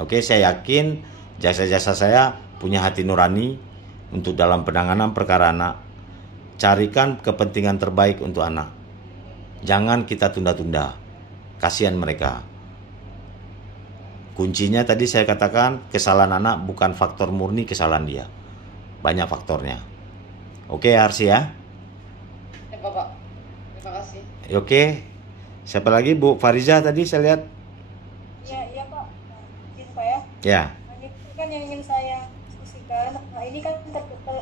Oke, saya yakin jasa-jasa saya punya hati nurani untuk dalam penanganan perkara anak. Carikan kepentingan terbaik untuk anak. Jangan kita tunda-tunda. Kasihan mereka. Kuncinya tadi saya katakan, kesalahan anak bukan faktor murni kesalahan dia. Banyak faktornya. Oke, Arsi ya. Ya Bapak, terima kasih. Oke. Siapa lagi? Bu Fariza tadi saya lihat. Iya Pak, izin Pak ya. Ya. Nah, itu kan yang ingin saya diskusikan. Nah ini kan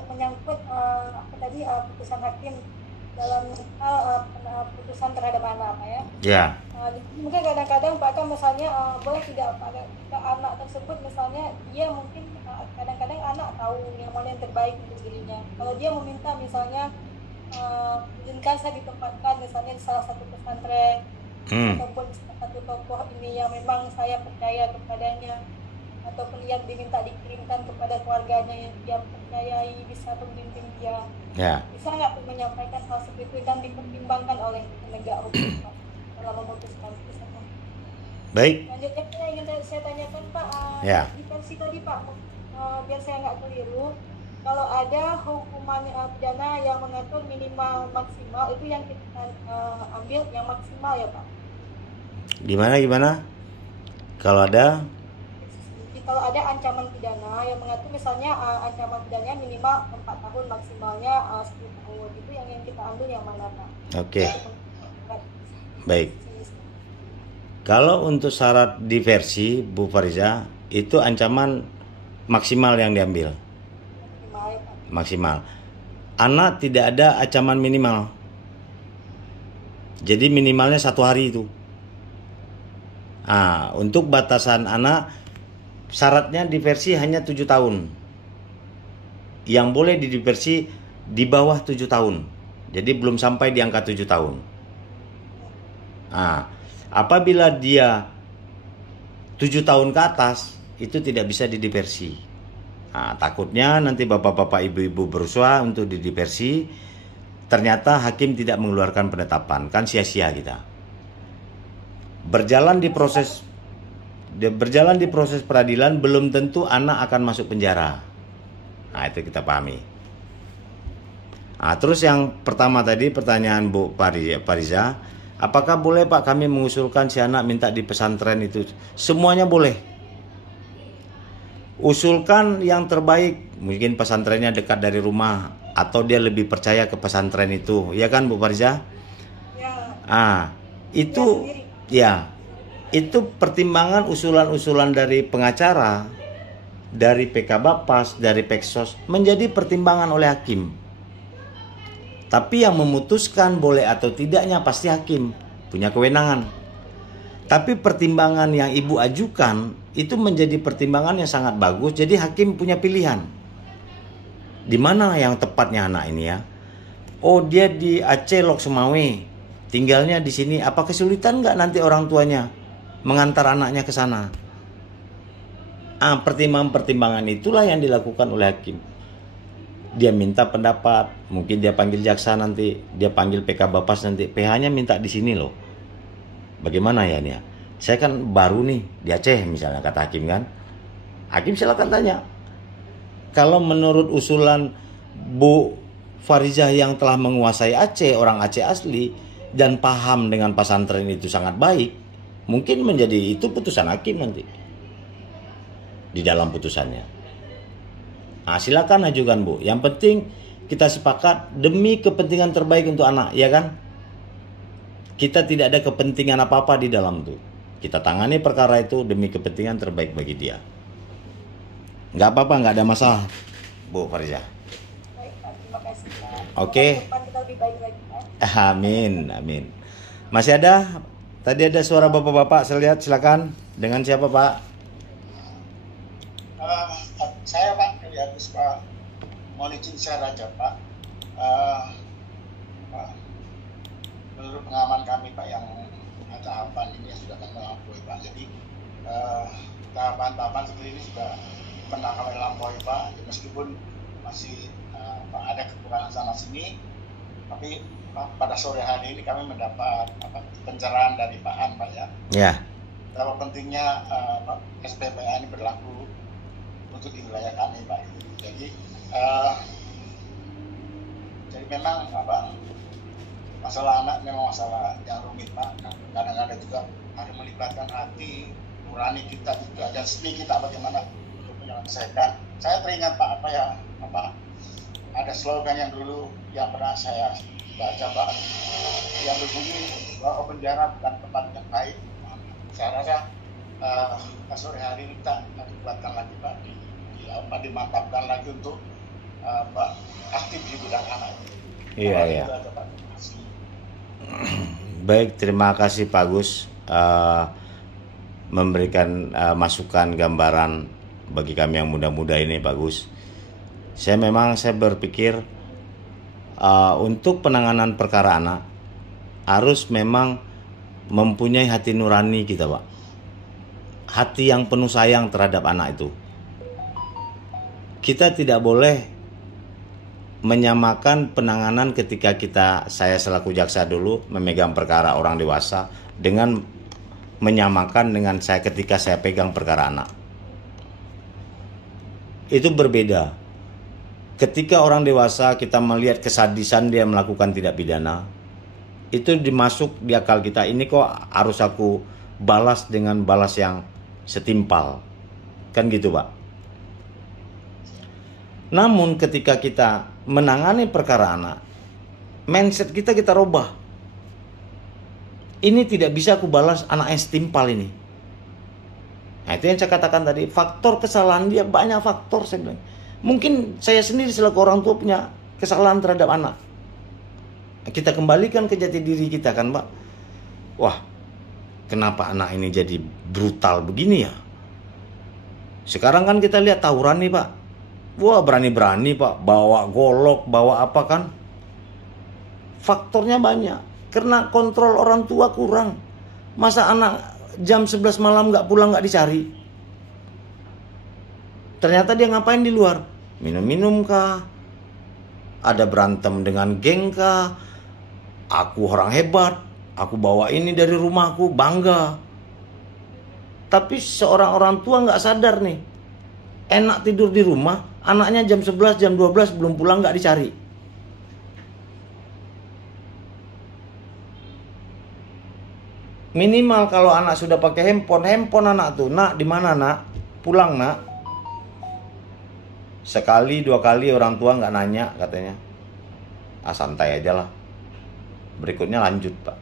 menyangkut putusan hakim dalam hal putusan terhadap anak Pak ya. Ya. Mungkin kadang-kadang Pak kan misalnya boleh tidak pada anak tersebut misalnya dia mungkin kadang-kadang anak tahu yang mana yang terbaik untuk dirinya. Kalau dia meminta misalnya izinkan saya ditempatkan misalnya di salah satu pesantren ataupun salah satu tokoh ini yang memang saya percaya kepadanya, ataupun yang diminta dikirimkan kepada keluarganya yang dia percayai bisa membimbing dia. Ya. Bisa nggak menyampaikan hal seperti itu dan dipertimbangkan oleh penegak hukum Pak dalam memutuskan putusan? Baik. Selanjutnya yang ingin saya tanyakan Pak, Ya. di versi tadi Pak, biar saya nggak keliru, kalau ada hukuman pidana yang mengatur minimal maksimal, itu yang kita ambil yang maksimal ya Pak? Gimana? Kalau ada ancaman pidana yang mengatur misalnya ancaman pidananya minimal 4 tahun, maksimalnya 10 tahun, itu yang kita ambil yang mana Pak? Oke. Baik. Kalau untuk syarat diversi Bu Fariza, itu ancaman maksimal yang diambil. Maksimal. Anak tidak ada ancaman minimal. Jadi minimalnya 1 hari itu. Untuk batasan anak, syaratnya diversi hanya 7 tahun. Yang boleh didiversi di bawah 7 tahun. Jadi belum sampai di angka 7 tahun. Apabila dia 7 tahun ke atas, itu tidak bisa didiversi. Takutnya nanti bapak-bapak ibu-ibu berusaha untuk didiversi, ternyata hakim tidak mengeluarkan penetapan, kan sia-sia kita. Berjalan di proses peradilan belum tentu anak akan masuk penjara. Itu kita pahami. Terus yang pertama tadi pertanyaan Bu Fariza, apakah boleh Pak kami mengusulkan si anak minta di pesantren itu? Semuanya boleh. Usulkan yang terbaik, mungkin pesantrennya dekat dari rumah atau dia lebih percaya ke pesantren itu, ya kan Bu Fariza? Ya. Itu pertimbangan usulan-usulan dari pengacara, dari PK Bapas, dari Peksos menjadi pertimbangan oleh hakim. Tapi yang memutuskan boleh atau tidaknya pasti hakim, punya kewenangan. Tapi pertimbangan yang ibu ajukan itu menjadi pertimbangan yang sangat bagus. Jadi hakim punya pilihan. Di mana yang tepatnya anak ini ya? Oh, dia di Aceh Lok Sumawe, tinggalnya di sini. Apa kesulitan nggak nanti orang tuanya mengantar anaknya ke sana? Pertimbangan-pertimbangan itulah yang dilakukan oleh hakim. Dia minta pendapat, mungkin dia panggil jaksa nanti, dia panggil PK Bapas nanti, PH-nya minta di sini loh. Bagaimana ya ini ya? Saya kan baru nih di Aceh misalnya, kata hakim kan. Hakim silakan tanya. Kalau menurut usulan Bu Fariza yang telah menguasai Aceh, orang Aceh asli, dan paham dengan pesantren itu sangat baik, mungkin menjadi itu putusan hakim nanti di dalam putusannya. Silakan ajukan Bu. Yang penting kita sepakat demi kepentingan terbaik untuk anak, ya kan? Kita tidak ada kepentingan apa-apa di dalam itu. Kita tangani perkara itu demi kepentingan terbaik bagi dia. Nggak apa-apa, nggak ada masalah, Bu Fariza. Baik Pak, terima kasih Pak. Oke. Depan kita lebih baik lagi Pak. Amin. Masih ada? Tadi ada suara bapak-bapak, saya lihat, silakan. Dengan siapa Pak? Saya Pak Eliatus Pak. Mohon izin saya Raja Pak. Pak, menurut pengaman kami Pak yang tahapan ini sudah melampaui Pak. Jadi tahapan-tahapan seperti ini sudah pernah kami lampaui Pak. Ya, meskipun masih ada kekurangan sana sini, tapi Pak, pada sore hari ini kami mendapat pencerahan dari Pak An Pak ya. Ya. Kalau pentingnya SPPA ini berlaku untuk di wilayah kami, Pak. Jadi memang masalah anak memang masalah yang rumit, Pak. Kadang-kadang juga harus melibatkan hati nurani kita juga dan seni kita bagaimana untuk menyelesaikan. Saya teringat, Pak, ada slogan yang dulu yang pernah saya baca, Pak, yang berbunyi bahwa penjara bukan tempat yang baik. Saya rasa sore hari ini kita harus buatkan lagi, Pak, dimantapkan lagi untuk aktif di bidang anak. Iya. Baik, terima kasih Pak Gus memberikan masukan gambaran bagi kami yang muda-muda ini, Pak Gus. Saya berpikir untuk penanganan perkara anak harus memang mempunyai hati nurani kita, Pak. Hati yang penuh sayang terhadap anak itu. Kita tidak boleh menyamakan penanganan ketika saya selaku jaksa dulu memegang perkara orang dewasa dengan menyamakan dengan saya ketika saya pegang perkara anak. Itu berbeda. Ketika orang dewasa kita melihat kesadisan dia melakukan tindak pidana, itu dimasuk di akal kita, ini kok harus aku balas dengan balas yang setimpal. Kan gitu, Pak. Namun ketika kita menangani perkara anak, mindset kita rubah. Ini tidak bisa aku balas anak yang setimpal ini. Nah, itu yang saya katakan tadi, faktor kesalahan dia banyak faktor, saya bilang. Mungkin saya sendiri selaku orang tua punya kesalahan terhadap anak. Kita kembalikan ke jati diri kita kan, Pak. Wah, kenapa anak ini jadi brutal begini ya? Sekarang kan kita lihat tawuran nih, Pak. Wah, berani-berani, Pak. Bawa golok, bawa apa kan? Faktornya banyak. Karena kontrol orang tua kurang. Masa anak jam 11 malam nggak pulang, nggak dicari? Ternyata dia ngapain di luar? Minum-minum kah? Ada berantem dengan geng kah? Aku orang hebat. Aku bawa ini dari rumahku, bangga. Tapi seorang orang tua nggak sadar nih. Enak tidur di rumah, anaknya jam 11, jam 12 belum pulang, nggak dicari. Minimal kalau anak sudah pakai handphone anak tuh, nak di mana nak? Pulang nak. Sekali dua kali orang tua nggak nanya katanya. Santai aja lah. Berikutnya lanjut, Pak.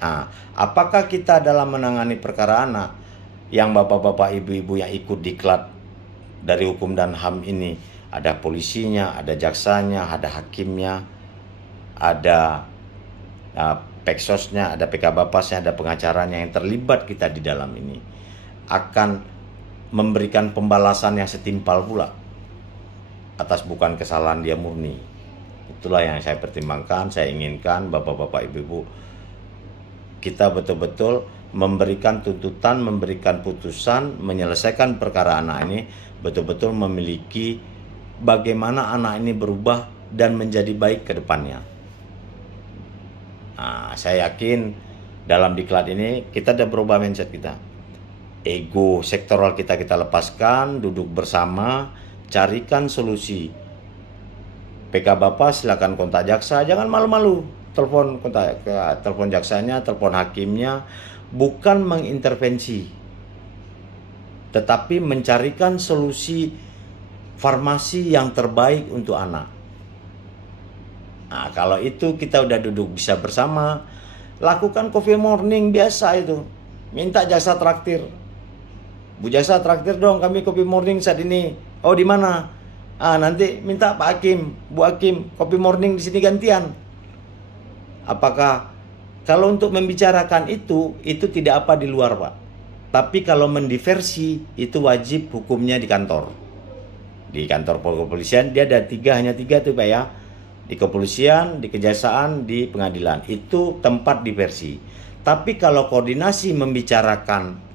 Nah, apakah kita dalam menangani perkara anak yang bapak-bapak, ibu-ibu yang ikut diklat dari hukum dan HAM ini, ada polisinya, ada jaksanya, ada hakimnya, ada peksosnya, ada PK Bapasnya, ada pengacaranya yang terlibat kita di dalam ini, akan memberikan pembalasan yang setimpal pula atas bukan kesalahan dia murni. Itulah yang saya pertimbangkan, saya inginkan bapak-bapak, ibu-ibu, kita betul-betul memberikan tuntutan, memberikan putusan, menyelesaikan perkara anak ini, betul-betul memiliki bagaimana anak ini berubah dan menjadi baik ke depannya. Nah, saya yakin dalam diklat ini kita sudah berubah mindset kita. Ego sektoral kita lepaskan, duduk bersama, carikan solusi. PK Bapak silakan kontak jaksa, jangan malu-malu. Telepon jaksanya, telepon hakimnya. Bukan mengintervensi, tetapi mencarikan solusi farmasi yang terbaik untuk anak. Nah, kalau itu kita udah duduk bisa bersama, lakukan coffee morning biasa itu. Minta jasa traktir. Bu jasa traktir dong, kami coffee morning saat ini. Oh, di mana? Nanti minta Pak Hakim, Bu Hakim, coffee morning di sini gantian. Apakah kalau untuk membicarakan itu tidak apa di luar, Pak. Tapi kalau mendiversi itu wajib hukumnya di kantor. Di kantor kepolisian dia ada hanya tiga tuh, Pak ya. Di kepolisian, di kejaksaan, di pengadilan. Itu tempat diversi. Tapi kalau koordinasi membicarakan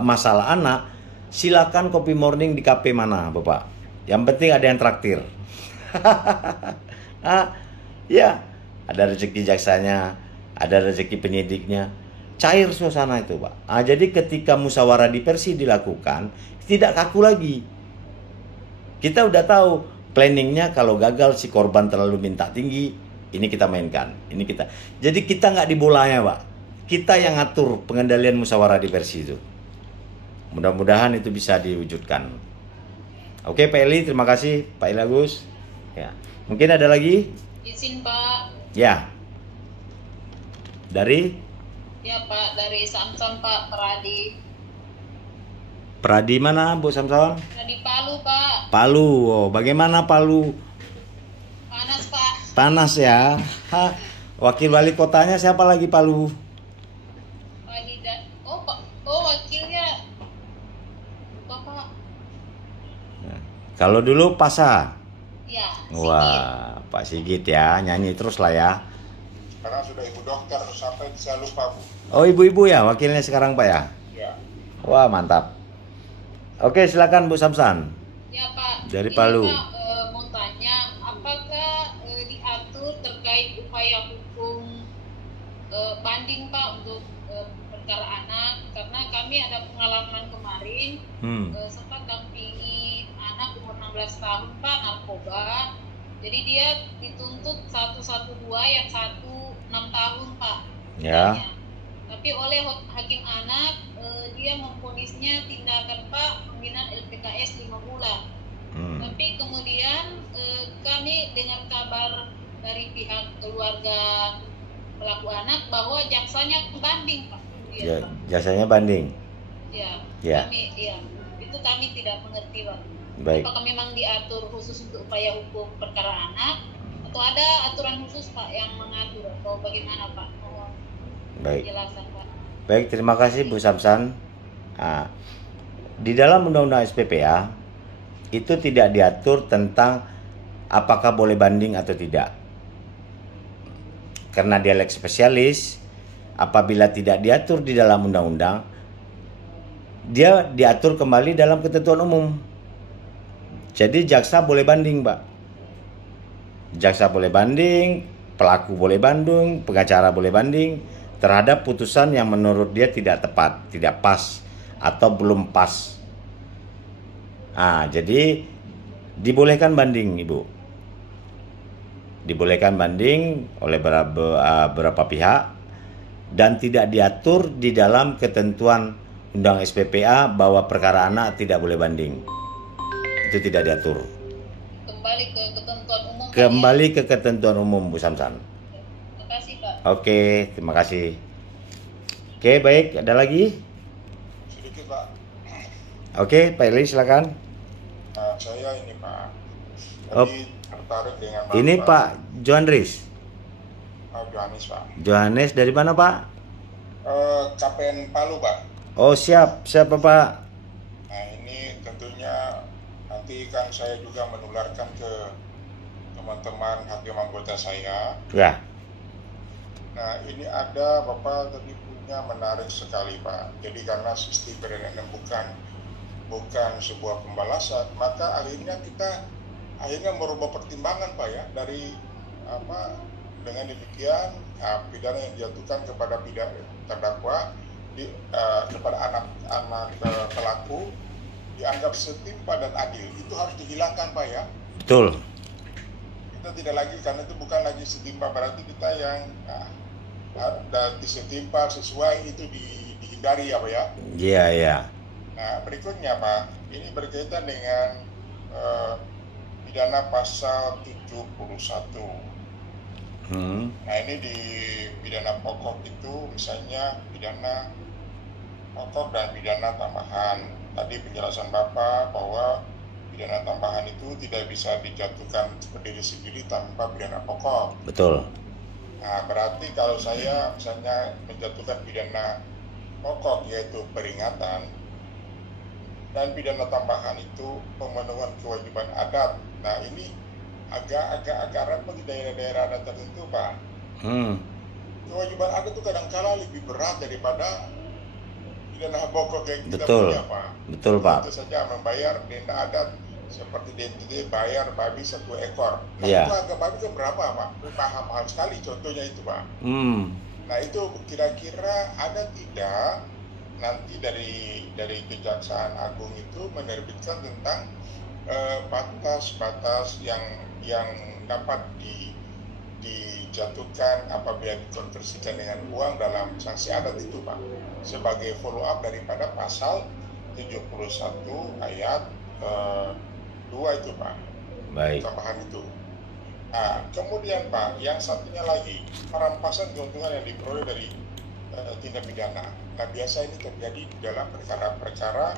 masalah anak, silakan kopi morning di KP mana, Bapak. Yang penting ada yang traktir. Ya, ada rezeki jaksanya, ada rezeki penyidiknya. cair suasana itu, Pak. Jadi ketika musyawarah diversi dilakukan, tidak kaku lagi. Kita udah tahu planningnya, kalau gagal si korban terlalu minta tinggi, ini kita mainkan, ini kita. Jadi kita nggak di bolanya, Pak. Kita yang ngatur pengendalian musyawarah diversi itu. Mudah-mudahan itu bisa diwujudkan. Oke, Pak Eli, terima kasih, Pak Eli Agus. Ya, mungkin ada lagi? Izin Pak. Ya. Dari? Ya Pak, dari Samson Pak, Peradi. Peradi mana, Bu Samson? Peradi Palu Pak. Palu. Oh, bagaimana Palu? Panas Pak. Panas ya. Wakil wali kotanya siapa lagi Palu? Pak Hidayat. Oh wakilnya Bapak. Kalau dulu Pasa. Ya. Wah, Pak Sigit ya, nyanyi terus lah ya. Karena sudah ibu dokter sampai saya lupa, Bu. Oh, ibu-ibu ya wakilnya sekarang, Pak ya? Ya. Wah, mantap. Oke, silakan Bu Samsan. Ya Pak. Dari Ini, Palu. Pak, mau tanya, apakah diatur terkait upaya hukum banding Pak untuk perkara anak? Karena kami ada pengalaman kemarin sempat dampingi anak umur 16 tahun Pak, narkoba. Jadi dia dituntut 112 yang 1 6 tahun Pak. Ya. Katanya. Tapi oleh hakim anak dia memvonisnya tindakan Pak pembinaan LPKS 5 bulan. Tapi kemudian kami dengar kabar dari pihak keluarga pelaku anak bahwa jaksanya banding Pak. Ya, jasanya banding. Ya. Ya. Itu kami tidak mengerti Pak. Baik. Apakah memang diatur khusus untuk upaya hukum perkara anak atau ada aturan khusus Pak yang mengatur atau bagaimana Pak? Mohon Baik. penjelasan Pak. Baik, terima kasih Bu Samsan. Nah, di dalam Undang-Undang SPPA itu tidak diatur tentang apakah boleh banding atau tidak. Karena dia lex spesialis, apabila tidak diatur di dalam undang-undang, dia diatur kembali dalam ketentuan umum. Jadi jaksa boleh banding, Pak. Jaksa boleh banding, pelaku boleh banding, pengacara boleh banding terhadap putusan yang menurut dia tidak tepat, tidak pas, atau belum pas. Jadi dibolehkan banding, Ibu. Dibolehkan banding oleh beberapa pihak dan tidak diatur di dalam ketentuan Undang SPPA bahwa perkara anak tidak boleh banding. Itu tidak diatur. Kembali ke ketentuan umum. Kembali ke ketentuan umum, Bu Samsan. Terima kasih Pak. Oke, terima kasih. Oke, baik. Ada lagi? Sedikit, Pak. Oke, Pak Eli silakan. Saya ini, Pak. Oh. Tadi tertarik dengan Ini Pak Johannes. Johannes, Pak. Johannes dari mana, Pak? KPN Palu, Pak. Oh, siap. Siapa, Pak? Nah, ini tentunya nanti kan saya juga menularkan ke teman-teman hakim anggota saya. Ya. Nah, ini ada Bapak tadi punya menarik sekali, Pak. Jadi karena sistem peradilan bukan sebuah pembalasan, maka akhirnya kita merubah pertimbangan, Pak ya, dari dengan demikian pidana yang dijatuhkan kepada terdakwa kepada anak pelaku dianggap setimpal dan adil. Itu harus dihilangkan, Pak ya. Betul. Kita tidak lagi, karena itu bukan lagi setimpal, berarti kita yang setimpal sesuai itu dihindari ya, Pak ya. Iya, iya. Nah, berikutnya Pak, ini berkaitan dengan pidana pasal 71. Nah, ini di pidana pokok itu misalnya pidana pokok dan pidana tambahan. Tadi penjelasan Bapak bahwa pidana tambahan itu tidak bisa dijatuhkan berdiri sendiri tanpa pidana pokok. Betul. Nah, berarti kalau saya misalnya menjatuhkan pidana pokok yaitu peringatan, dan pidana tambahan itu pemenuhan kewajiban adat. Nah, ini agak repot di daerah-daerah adat tertentu, Pak. Kewajiban adat itu kadang-kala lebih berat daripada pidana pokok yang kita punya, Pak. Betul, Pak. Tentu saja membayar denda adat seperti DNT bayar babi 1 ekor. Nah, Iya. itu harga babi kan berapa, Pak? Mahal sekali contohnya itu, Pak. Nah itu kira-kira ada tidak nanti dari Kejaksaan Agung itu menerbitkan tentang batas-batas yang dapat dijatuhkan apabila dikonversikan dengan uang dalam sanksi adat itu Pak, sebagai follow up daripada pasal 71 ayat 2 itu Pak. Baik. Tambahan itu. Nah, kemudian Pak, yang satunya lagi, perampasan keuntungan yang diperoleh dari tindak pidana. Nah, biasa ini terjadi di dalam perkara-perkara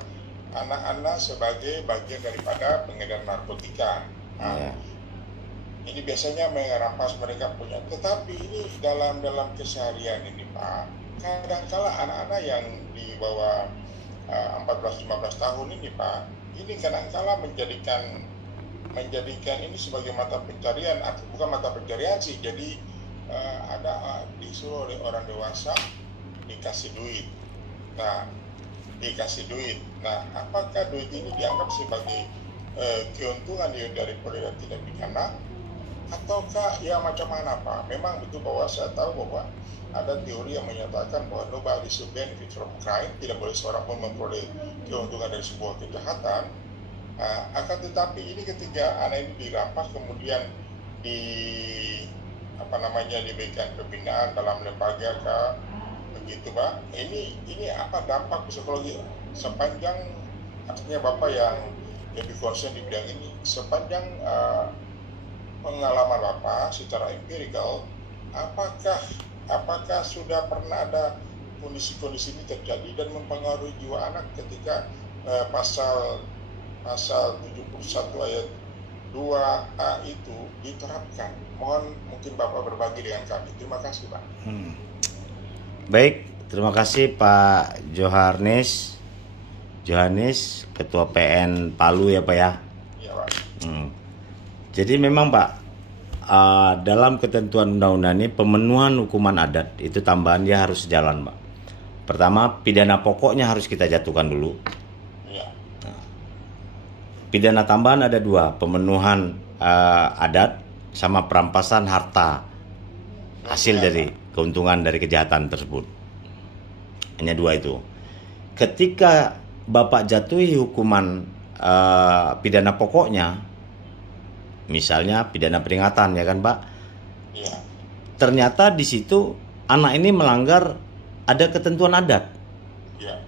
anak-anak sebagai bagian daripada pengedar narkotika. Nah, ini biasanya merampas mereka punya. Tetapi ini dalam keseharian ini Pak, kadang-kala anak-anak yang di bawah 14-15 tahun ini Pak, ini kadang-kala menjadikan ini sebagai mata pencarian, atau bukan mata pencarian sih, jadi ada disuruh oleh orang dewasa dikasih duit. Nah, apakah duit ini dianggap sebagai keuntungan dari perolehan tindak pidana, ataukah ya macam mana Pak? Memang betul bahwa saya tahu bahwa ada teori yang menyatakan bahwa nobody should benefit from crime, tidak boleh seorang pun memperoleh keuntungan dari sebuah kejahatan. Akan tetapi ini ketika anak ini dirampas kemudian diberikan pembinaan dalam lembaga begitu Pak, ini apa dampak psikologi sepanjang, artinya Bapak yang lebih concern di bidang ini, sepanjang pengalaman Bapak secara empirikal, apakah sudah pernah ada kondisi-kondisi ini terjadi dan mempengaruhi jiwa anak ketika pasal 71 ayat 2A itu diterapkan? Mohon mungkin Bapak berbagi dengan kami. Terima kasih Pak. Baik, terima kasih Pak Johannes, Ketua PN Palu ya Pak ya. Iya Pak. Jadi memang Pak, dalam ketentuan undang-undang ini pemenuhan hukuman adat itu tambahan dia harus sejalan Pak. Pertama, pidana pokoknya harus kita jatuhkan dulu. Iya. Pidana tambahan ada dua, pemenuhan adat sama perampasan harta hasil dari keuntungan dari kejahatan tersebut. Hanya dua itu. Ketika Bapak jatuhi hukuman pidana pokoknya, misalnya pidana peringatan ya kan Pak? Iya. Ternyata di situ anak ini melanggar ada ketentuan adat. Iya.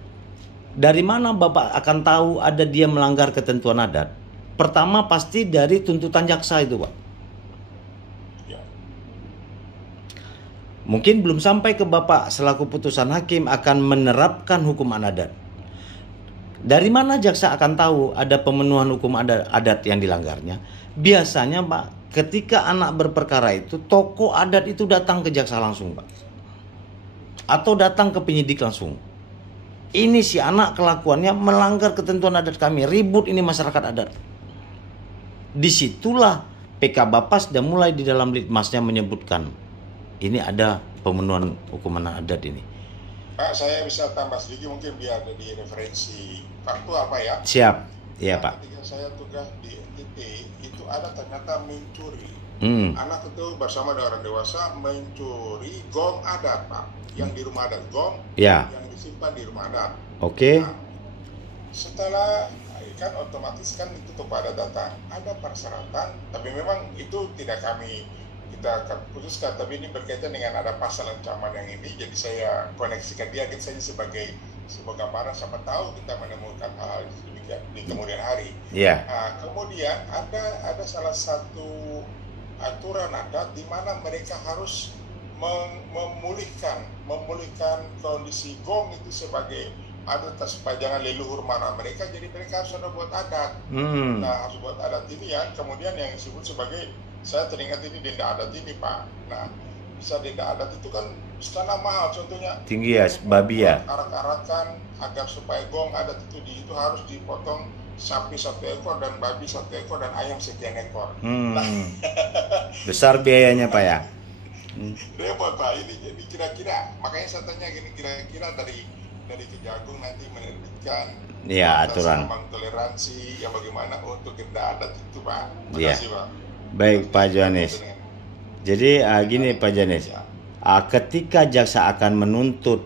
Dari mana Bapak akan tahu ada dia melanggar ketentuan adat? Pertama pasti dari tuntutan jaksa itu Pak. Iya. Mungkin belum sampai ke Bapak selaku putusan hakim akan menerapkan hukuman adat. Dari mana jaksa akan tahu ada pemenuhan hukum adat yang dilanggarnya? Biasanya Pak, ketika anak berperkara itu, tokoh adat itu datang ke jaksa langsung Pak. Atau datang ke penyidik langsung. Ini si anak kelakuannya melanggar ketentuan adat kami, ribut ini masyarakat adat. Disitulah PK Bapas dan mulai di dalam litmasnya menyebutkan ini ada pemenuhan hukuman adat ini. Pak, saya bisa tambah sedikit mungkin biar ada di referensi faktual Pak ya. Siap, iya Pak. Ketika saya tugas di NTT itu ada ternyata mencuri. Anak itu bersama dengan orang dewasa mencuri gong adat Pak, yang di rumah adat, gong ya, yang disimpan di rumah adat. Oke. Nah, setelah kan otomatis kan itu kepada datang ada persyaratan, tapi memang itu tidak kita khususkan, tapi ini berkaitan dengan ada pasal ancaman yang ini, jadi saya koneksikan dia saja sebagai sebuah gambaran, siapa tahu kita menemukan hal di kemudian hari. Iya. Nah, kemudian ada salah satu aturan adat di mana mereka harus memulihkan kondisi gong itu sebagai adat sepanjangan leluhur mana mereka, jadi mereka harus ada buat adat. Nah, harus buat adat ini ya, kemudian yang disebut sebagai, saya teringat ini denda adat ini Pak. Nah, bisa denda adat itu kan sana mahal, contohnya tinggi ya, babi ya, arak-arakan agar supaya gong adat itu harus dipotong sapi 1 ekor dan babi 1 ekor dan ayam sekian ekor. Nah, besar biayanya Pak ya. Repot Pak ini, jadi kira-kira makanya saya tanya gini, kira-kira dari Kejagung nanti menerbitkan aturan toleransi yang bagaimana untuk denda adat itu Pak. Iya. Makasih Pak. Baik Pak Johannes. Jadi gini Pak Johannes, ketika jaksa akan menuntut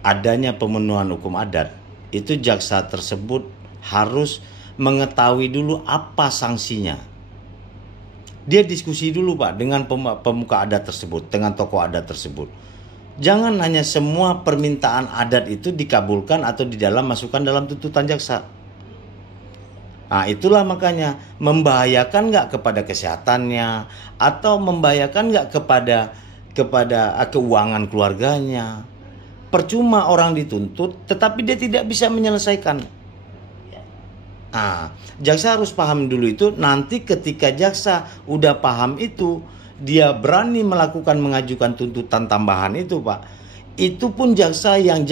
adanya pemenuhan hukum adat, itu jaksa tersebut harus mengetahui dulu apa sanksinya. Dia diskusi dulu Pak dengan pemuka adat tersebut, dengan tokoh adat tersebut. Jangan hanya semua permintaan adat itu dikabulkan atau masukkan dalam tuntutan jaksa. Nah, itulah makanya membahayakan nggak kepada kesehatannya atau membahayakan nggak kepada keuangan keluarganya. Percuma orang dituntut tetapi dia tidak bisa menyelesaikan. Nah, jaksa harus paham dulu itu. Nanti ketika jaksa udah paham itu, dia berani mengajukan tuntutan tambahan itu Pak. Itu pun jaksa yang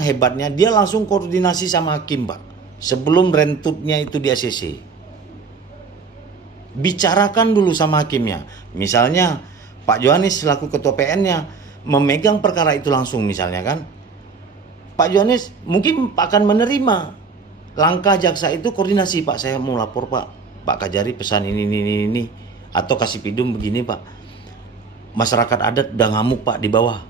hebatnya dia langsung koordinasi sama hakim Pak. Sebelum rentutnya itu di ACC. Bicarakan dulu sama hakimnya. Misalnya Pak Johanis selaku ketua PN-nya memegang perkara itu langsung misalnya kan. Pak Johanis mungkin akan menerima langkah jaksa itu koordinasi, Pak saya mau lapor Pak Kajari pesan ini atau kasih pidum begini Pak. Masyarakat adat udah ngamuk Pak di bawah.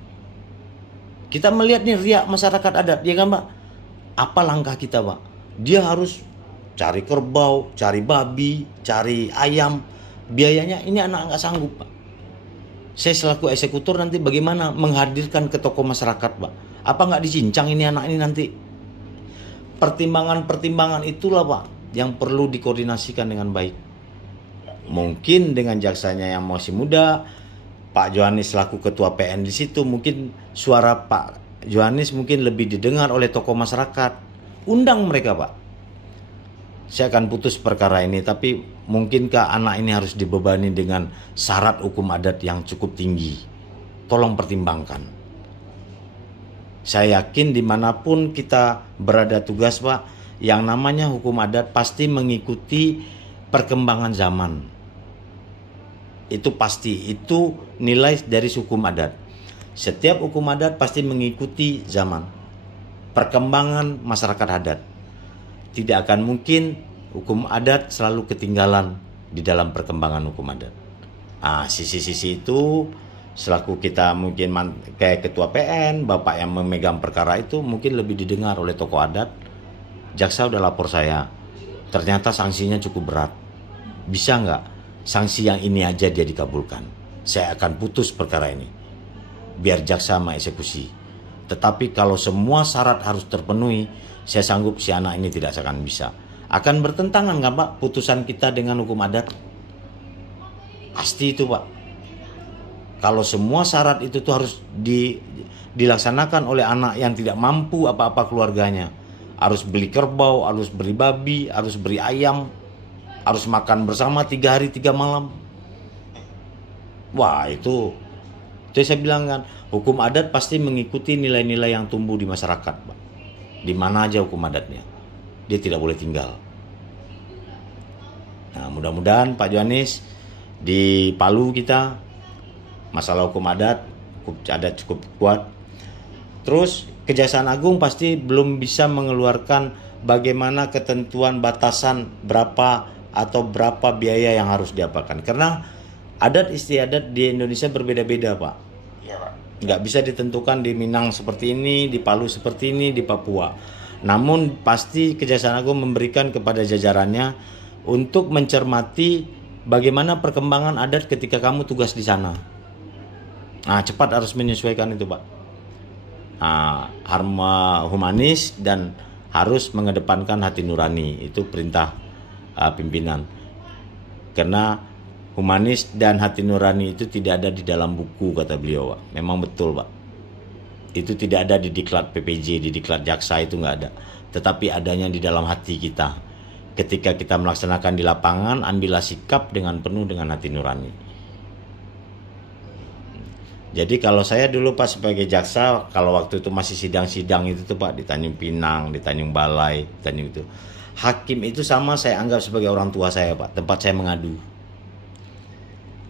Kita melihat nih riak masyarakat adat, ya kan Pak? Apa langkah kita Pak? Dia harus cari kerbau, cari babi, cari ayam. Biayanya ini anak nggak sanggup Pak. Saya selaku eksekutor nanti bagaimana menghadirkan ke tokoh masyarakat Pak? Apa nggak dicincang ini anak ini nanti? Pertimbangan-pertimbangan itulah Pak yang perlu dikoordinasikan dengan baik. Mungkin dengan jaksanya yang masih muda, Pak Johanis selaku ketua PN di situ, mungkin suara Pak Johanis mungkin lebih didengar oleh tokoh masyarakat. Undang mereka Pak. Saya akan putus perkara ini, tapi mungkinkah anak ini harus dibebani dengan syarat hukum adat yang cukup tinggi? Tolong pertimbangkan. Saya yakin dimanapun kita berada tugas Pak, yang namanya hukum adat pasti mengikuti perkembangan zaman. Itu pasti, itu nilai dari hukum adat. Setiap hukum adat pasti mengikuti zaman, perkembangan masyarakat adat. Tidak akan mungkin hukum adat selalu ketinggalan di dalam perkembangan hukum adat. Nah, sisi-sisi itu selaku kita mungkin kayak ketua PN, Bapak yang memegang perkara itu mungkin lebih didengar oleh tokoh adat. Jaksa udah lapor saya, ternyata sanksinya cukup berat. Bisa nggak sanksi yang ini aja dia dikabulkan? Saya akan putus perkara ini, biar jaksa mengeksekusi. Tetapi kalau semua syarat harus terpenuhi, saya sanggup si anak ini tidak akan bisa. Akan bertentangan nggak Pak putusan kita dengan hukum adat? Pasti itu Pak. Kalau semua syarat itu tuh harus dilaksanakan oleh anak yang tidak mampu apa-apa keluarganya. Harus beli kerbau, harus beli babi, harus beli ayam, harus makan bersama 3 hari 3 malam. Wah itu saya bilang kan, hukum adat pasti mengikuti nilai-nilai yang tumbuh di masyarakat Pak. Di mana aja hukum adatnya, dia tidak boleh tinggal. Nah mudah-mudahan Pak Johanis di Palu kita masalah hukum adat cukup kuat. Terus Kejaksaan Agung pasti belum bisa mengeluarkan bagaimana ketentuan batasan berapa biaya yang harus diapakan. Karena adat istiadat di Indonesia berbeda-beda Pak. Iya Pak. Nggak bisa ditentukan di Minang seperti ini, di Palu seperti ini, di Papua. Namun pasti Kejaksaan Agung memberikan kepada jajarannya untuk mencermati bagaimana perkembangan adat ketika kamu tugas di sana. Nah, cepat harus menyesuaikan itu Pak. Harma humanis dan harus mengedepankan hati nurani. Itu perintah pimpinan. Karena humanis dan hati nurani itu tidak ada di dalam buku kata beliau Pak. Memang betul Pak. Itu tidak ada di diklat PPJ, di diklat jaksa itu nggak ada. Tetapi adanya di dalam hati kita. Ketika kita melaksanakan di lapangan, ambillah sikap dengan penuh dengan hati nurani. Jadi kalau saya dulu Pak sebagai jaksa, kalau waktu itu masih sidang-sidang itu tuh Pak di Tanjung Pinang, di Tanjung Balai, Tanjung itu. Hakim itu sama saya anggap sebagai orang tua saya Pak, tempat saya mengadu.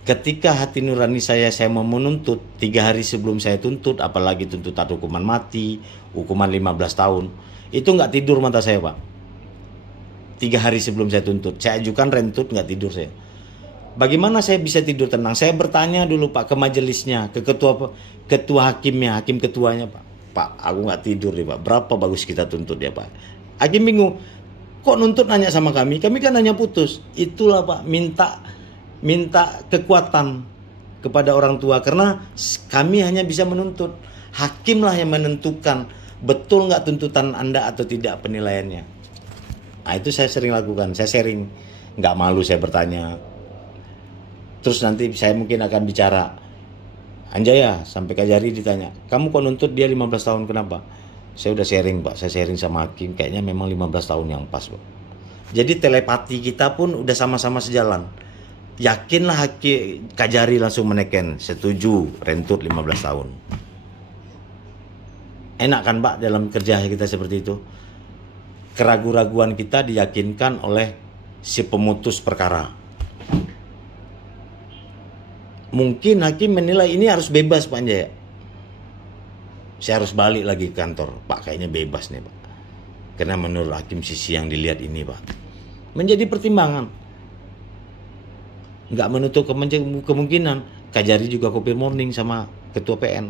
Ketika hati nurani saya mau menuntut, 3 hari sebelum saya tuntut, apalagi tuntutan hukuman mati, hukuman 15 tahun, itu nggak tidur mata saya Pak. 3 hari sebelum saya tuntut, saya ajukan rentut nggak tidur saya. Bagaimana saya bisa tidur tenang? Saya bertanya dulu Pak ke majelisnya, ke ketua hakimnya, hakim ketuanya Pak. Pak, aku nggak tidur nih Pak. Berapa bagus kita tuntut ya Pak? Hakim bingung. Kok nuntut nanya sama kami? Kami kan hanya putus. Itulah Pak, minta kekuatan kepada orang tua karena kami hanya bisa menuntut. Hakimlah yang menentukan betul nggak tuntutan Anda atau tidak penilaiannya. Nah itu saya sering lakukan. Saya sharing, nggak malu saya bertanya. Terus nanti saya mungkin akan bicara, Anjaya sampai Kajari ditanya, kamu kok nuntut dia 15 tahun kenapa? Saya udah sharing Pak, saya sharing sama hakim, kayaknya memang 15 tahun yang pas Pak. Jadi telepati kita pun udah sama-sama sejalan. Yakinlah hakim Kajari langsung meneken, setuju rentut 15 tahun. Enak kan Pak dalam kerja kita seperti itu? Keraguan-raguan kita diyakinkan oleh si pemutus perkara. Mungkin hakim menilai ini harus bebas Pak Anjaya. Saya harus balik lagi ke kantor. Pak kayaknya bebas nih Pak. Karena menurut hakim sisi yang dilihat ini Pak. Menjadi pertimbangan. Nggak menutup kemungkinan Kajari juga kopi morning sama ketua PN.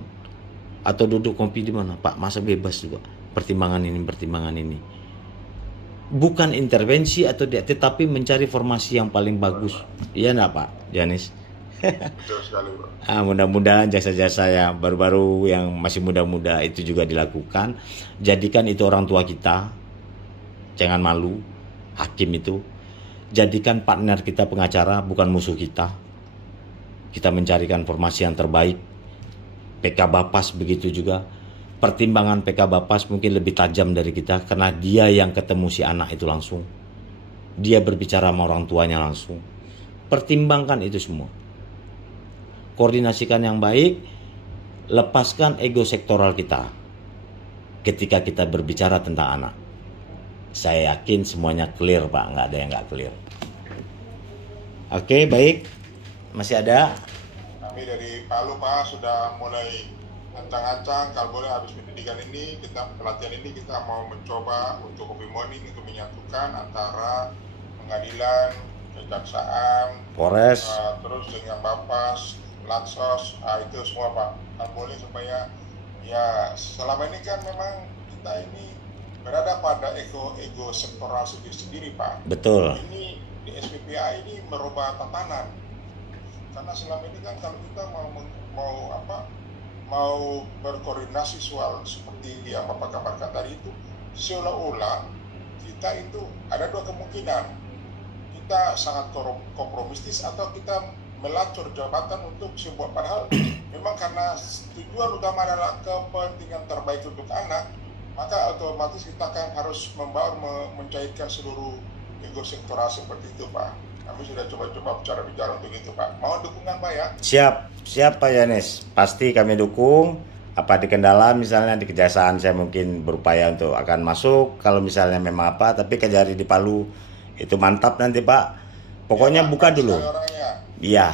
Atau duduk kopi di mana. Pak masa bebas juga. Pertimbangan ini. Bukan intervensi atau dia, tetapi mencari formasi yang paling bagus. Iya enggak Pak Janis? Betul sekali, Pak. Mudah-mudahan jasa-jasa yang baru-baru yang masih muda-muda itu juga dilakukan. Jadikan itu orang tua kita. Jangan malu. Hakim itu. Jadikan partner kita pengacara, bukan musuh kita. Kita mencarikan formasi yang terbaik. PK Bapas begitu juga. Pertimbangan PK Bapas mungkin lebih tajam dari kita karena dia yang ketemu si anak itu langsung. Dia berbicara sama orang tuanya langsung. Pertimbangkan itu semua. Koordinasikan yang baik, lepaskan ego sektoral kita ketika kita berbicara tentang anak. Saya yakin semuanya clear Pak, nggak ada yang nggak clear. Oke, baik. Masih ada? Kami dari Palu Pak sudah mulai ancang-ancang kalau boleh habis pendidikan ini, pelatihan ini kita mau mencoba untuk kopi morning untuk menyatukan antara pengadilan, kejaksaan, Polres, terus dengan Bapas, Lansos, itu semua Pak. Kalau boleh supaya ya selama ini kan memang kita ini berada pada ego sektoral sendiri Pak. betul. Ini di SPPA ini merubah tatanan. Karena selama ini kan kalau kita mau berkoordinasi soal seperti yang Bapak kabarkan tadi itu, seolah-olah kita itu ada dua kemungkinan. Kita sangat kompromistis atau kita melacur jabatan untuk sebuah, padahal memang karena tujuan utama adalah kepentingan terbaik untuk anak, maka otomatis kita kan harus mencairkan seluruh ego sektoral seperti itu Pak. Kami sudah coba-coba bicara untuk itu Pak. Mau dukungan Pak ya? Siap Pak Yanis. Pasti kami dukung. Apa di kendala misalnya di kejaksaan saya mungkin berupaya untuk akan masuk. Kalau misalnya memang apa, tapi Kajari di Palu itu mantap nanti Pak. Pokoknya ya, buka dulu. Iya,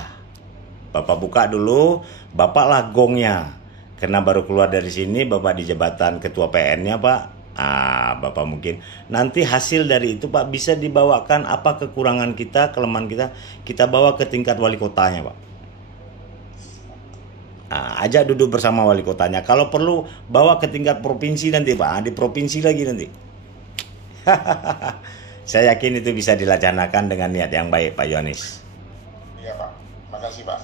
Bapak buka dulu, Bapak lah gongnya. Karena baru keluar dari sini, Bapak di jabatan ketua PN-nya Pak. Bapak mungkin nanti hasil dari itu Pak bisa dibawakan apa kekurangan kita, kelemahan kita bawa ke tingkat wali kotanya Pak. Ajak duduk bersama wali kotanya. Kalau perlu bawa ke tingkat provinsi nanti Pak, di provinsi lagi nanti. Saya yakin itu bisa dilaksanakan dengan niat yang baik Pak Yohanes. Iya Pak, makasih Pak.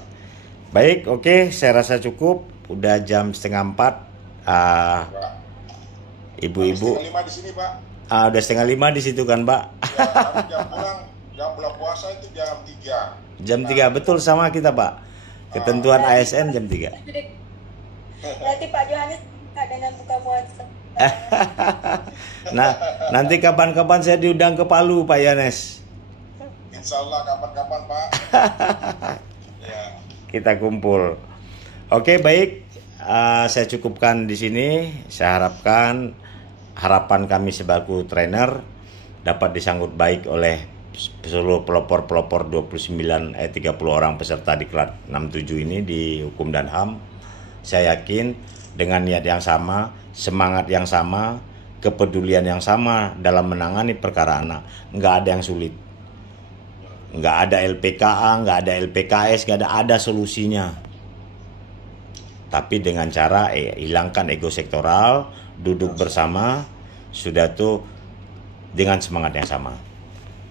Baik, oke, saya rasa cukup. Udah jam 3:30. Ibu-ibu. 4:30 di sini Pak. Udah 4:30 di situ kan Pak. Ya, jam bulan puasa itu jam 3. Jam 3 betul sama kita Pak. Ketentuan ASN jam 3. Nanti Pak Yohanes dengan buka puasa. Nah, nanti kapan-kapan saya diundang ke Palu Pak Yohanes. Insya Allah kapan-kapan Pak. Ya. Kita kumpul. Oke, baik. Saya cukupkan di sini. Saya harapkan harapan kami sebagai trainer dapat disambut baik oleh seluruh pelopor 29 30 orang peserta di kelas 67 ini di Hukum dan HAM. Saya yakin dengan niat yang sama, semangat yang sama, kepedulian yang sama dalam menangani perkara anak, nggak ada yang sulit. nggak ada LPKA, nggak ada LPKS, nggak ada solusinya. Tapi dengan cara hilangkan ego sektoral, duduk bersama, sudah tuh dengan semangat yang sama.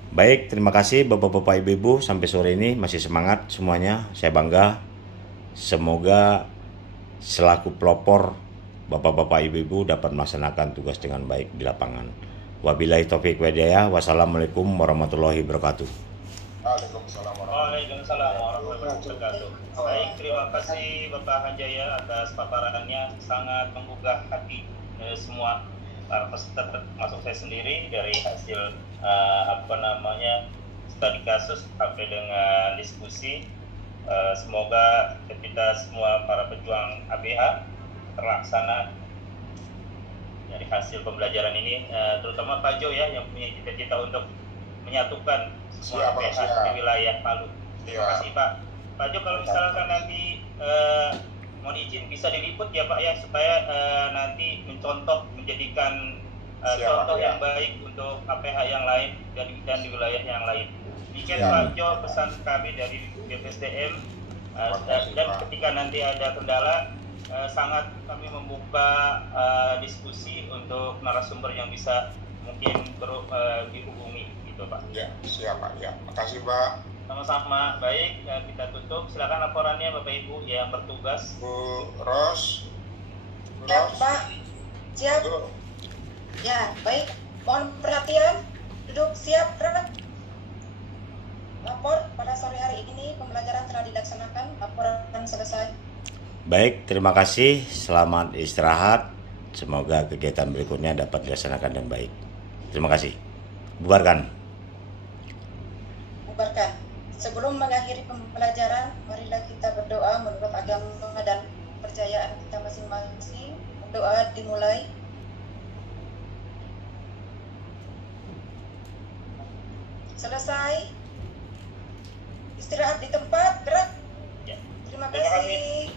Baik, terima kasih Bapak-Bapak Ibu-Ibu, sampai sore ini masih semangat semuanya, saya bangga. Semoga selaku pelopor Bapak-Bapak Ibu-Ibu dapat melaksanakan tugas dengan baik di lapangan. Wabillahi taufiq wal hidayah. Wassalamualaikum warahmatullahi wabarakatuh. Waalaikumsalam warahmatullahi wabarakatuh. Baik, terima kasih Bapak Hanjaya atas paparannya, sangat menggugah hati semua para peserta, termasuk saya sendiri, dari hasil studi kasus sampai dengan diskusi. Semoga kita semua para pejuang ABH terlaksana dari hasil pembelajaran ini, terutama Pak Jo ya, yang punya cita-cita untuk menyatukan semua ABH di wilayah Palu. Terima kasih Pak. Pak Jo, kalau misalkan nanti mohon izin bisa diliput ya Pak ya, supaya nanti menjadikan contoh yang baik untuk APH yang lain dan di wilayah yang lain. Demikian Pak Jo pesan kami dari BPSDM, dan ketika nanti ada kendala, sangat kami membuka diskusi untuk narasumber yang bisa mungkin dihubungi gitu Pak. Ya, siap Pak. Ya, makasih Pak. Sama-sama. Baik, kita tutup. Silakan laporannya Bapak Ibu yang bertugas. Bu Ros. Siap Pak. Siap. Ya, baik. Mohon perhatian. Duduk siap, gerak. Lapor pada sore hari ini pembelajaran telah dilaksanakan. Laporan selesai. Baik, terima kasih. Selamat istirahat. Semoga kegiatan berikutnya dapat dilaksanakan dengan baik. Terima kasih. Bubarkan. Bubarkan. Sebelum mengakhiri pembelajaran, marilah kita berdoa menurut agama dan kepercayaan kita masing-masing. Doa dimulai. Selesai. Istirahat di tempat, gerak. Terima kasih.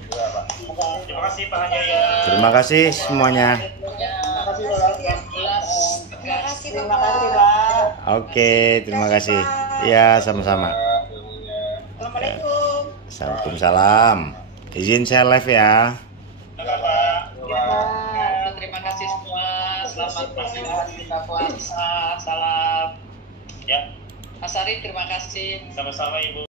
Terima kasih Pak Hanjaya. Terima kasih semuanya. Terima kasih Bapak. Oke, terima kasih. Ya, sama-sama. Assalamualaikum. Waalaikumsalam. Izin saya live ya. Terima kasih semua. Selamat buka puasa. Salam. Ya. Mas Ari, terima kasih. Sama-sama Ibu.